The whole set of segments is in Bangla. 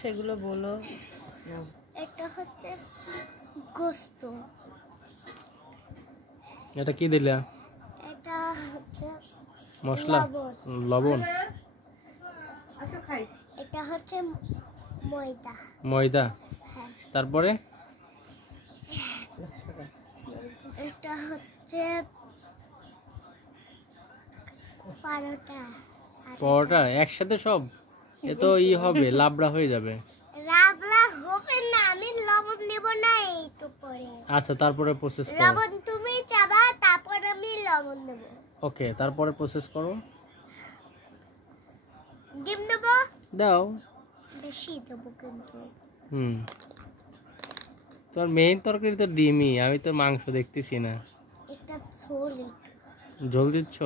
সেগুলো বলো। এটা হচ্ছে গোস্ত। এটা কি দিলা? এটা হচ্ছে মশলা, লবণ। এটা হচ্ছে ময়দা। ময়দা। হ্যাঁ। তারপরে এটা হচ্ছে পরোটা। পরোটা একসাথে সব? এ তো হবে, লাবড়া হয়ে যাবে। রাবলা হবে না, আমি লবণ দেব না একটু পরে। আচ্ছা, তারপরে প্রসেস করো। লবণ তুমি চাবা, তারপর আমি লবণ দেব। ওকে, তারপরে প্রসেস করো। ডিম দেব। দাও। বেশি দেব কিন্তু। তোর মেইন তরকারি তো ডিমই, আমি তো মাংস দেখতেছি না। এটা ঝোল। ঝোল দিচ্ছ?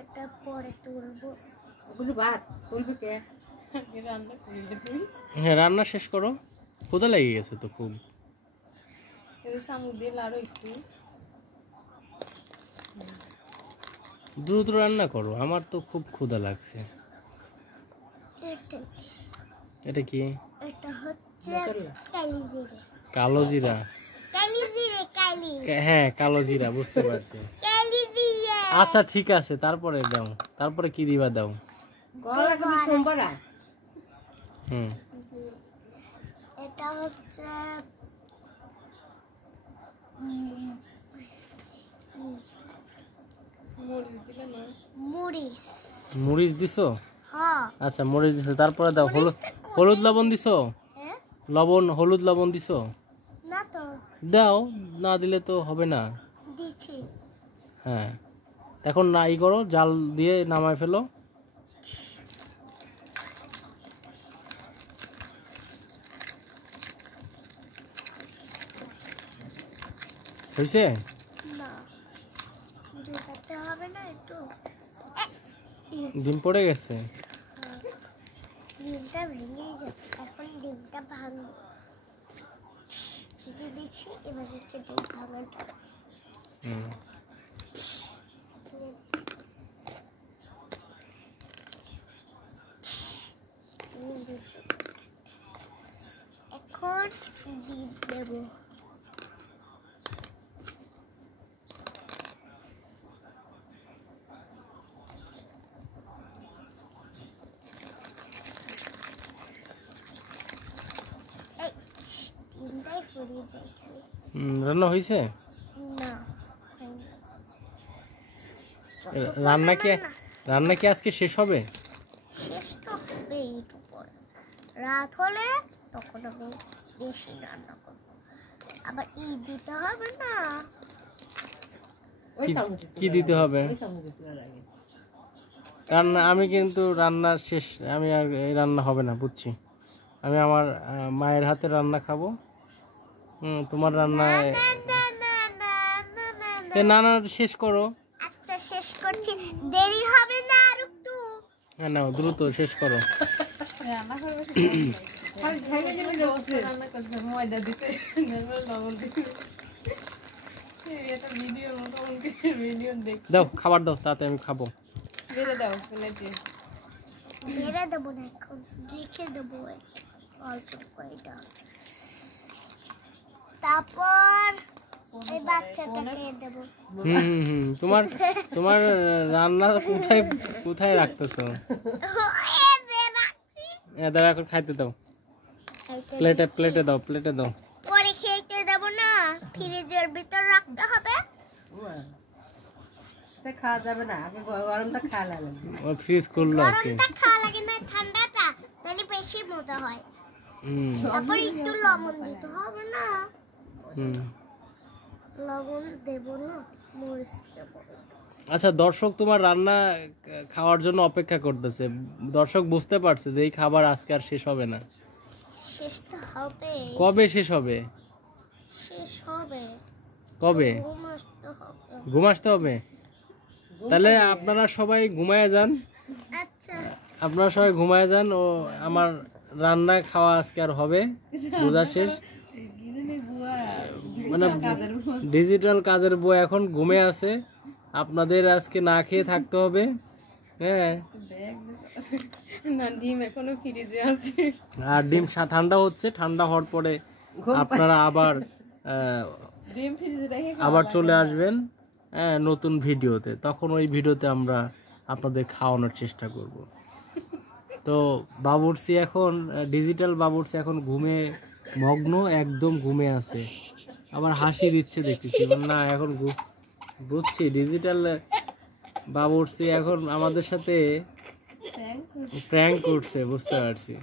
এটা পরে তুলবো। ওগুলো ভাত তুলবে কে? রান্না করবে তুমি? হ্যাঁ, রান্না শেষ করো, ক্ষুধা লেগে গেছে তো খুব। চামচ দিয়ে আরো একটু দ্রুত রান্না করো, আমার তো খুব ক্ষুধা লাগছে। এটা কি? এটা হচ্ছে কালিজিরা। কালো জিরা? হ্যাঁ, কালো জিরা, বুঝতে পারছি। আচ্ছা ঠিক আছে, তারপরে দাও। তারপরে কি দিবা দাও? এটা হচ্ছে মরিচ। মরিচ দিছো? হ্যাঁ। আচ্ছা, মরিচ দিছো, তারপরে দাও। হলুদ লবণ দিছো? লবণ, হলুদ লবণ দিছো? না তো। দাও, না দিলে তো হবে না। দিছি। হ্যাঁ, এখন না করো, জাল দিয়ে নামায় ফেলো। হয়েছে? না, জোটাতে হবে না একটু? ডিম পড়ে গেছে। ডিমটা ভেঙে যাবে, এখন ডিমটা ভাঙবো। দিয়েছি, এবার রেখে দিই ভাঙাটা। এখন ডিম দেবো। রান্না হয়েছে? রান্না কি আজকে শেষ হবে? শেষ তো হবে একটু পরে। রাত হলে তখন আমি বেশি রান্না করবো, আবার দিতে হবে না। কি দিতে হবে? রান্না আমি কিন্তু রান্না শেষ, আমি আর এই রান্না হবে না, বুঝছি। আমি আমার মায়ের হাতে রান্না খাবো। তোমার রান্না না না শেষ করো। আচ্ছা শেষ করছি, দেরি হবে না আর একটু। হ্যাঁ, নাও দ্রুত শেষ করো। দাও, খাবার দাও, তাতে আমি খাবো। বেড়ে দেবো না, এখন রেখে দেবো অল্প কয়টা, তারপর এই বাচ্চাটাকে দেবো। তোমার তোমার রান্না কোথায় রাখতেছো? দাঁড়া, এখন খাইতে দাও। প্লেটে দাও, প্লেটে দাও। পরে খেতে দেবো না, ফ্রিজের ভিতর রাখতে হবে। খাওয়া যাবে না, আগে গরমটা খাওয়া লাগে। ফ্রিজ খুললো আর কি। গরমটা খাওয়া লাগে না, ঠান্ডাটা, তাহলে বেশি মজা হয়। তারপর একটু লবণ দিতে হবে না। লবণ দেব না, মরিচ দেব। আচ্ছা, দর্শক তোমার রান্না খাওয়ার জন্য অপেক্ষা করতেছে। দর্শক বুঝতে পারছে যে এই খাবার আজকে আর শেষ হবে না। শেষ তো হবে। কবে শেষ হবে? শেষ হবে কবে? ঘুম আসতে হবে? তাহলে আপনারা সবাই ঘুমায় যান। আচ্ছা, আপনারা সবাই ঘুমায় যান। ও আমার রান্না খাওয়া আজকে আর হবে, রোজা শেষ। মানে ডিজিটাল কাজের বউ এখন ঘুমে আছে, আপনাদের আজকে না খেয়ে থাকতে হবে। হ্যাঁ, না ডিম এখনো ফ্রিজে আছে। আর ডিম ঠান্ডা হচ্ছে, ঠান্ডা হওয়ার পরে আপনারা আবার ডিম ফ্রিজে রেখে আবার চলে আসবেন নতুন ভিডিওতে, তখন ওই ভিডিওতে আমরা আপনাদের খাওয়ানোর চেষ্টা করব। তো বাবুর্চি এখন ডিজিটাল বাবুর্চি এখন ঘুমে মগ্ন, একদম ঘুমে আছে, আবার হাসি দিচ্ছে দেখতেছি। না এখন বুঝছি ডিজিটাল বাবুর্চি এখন আমাদের সাথে প্র্যাঙ্ক করছে, বুঝতে পারছি।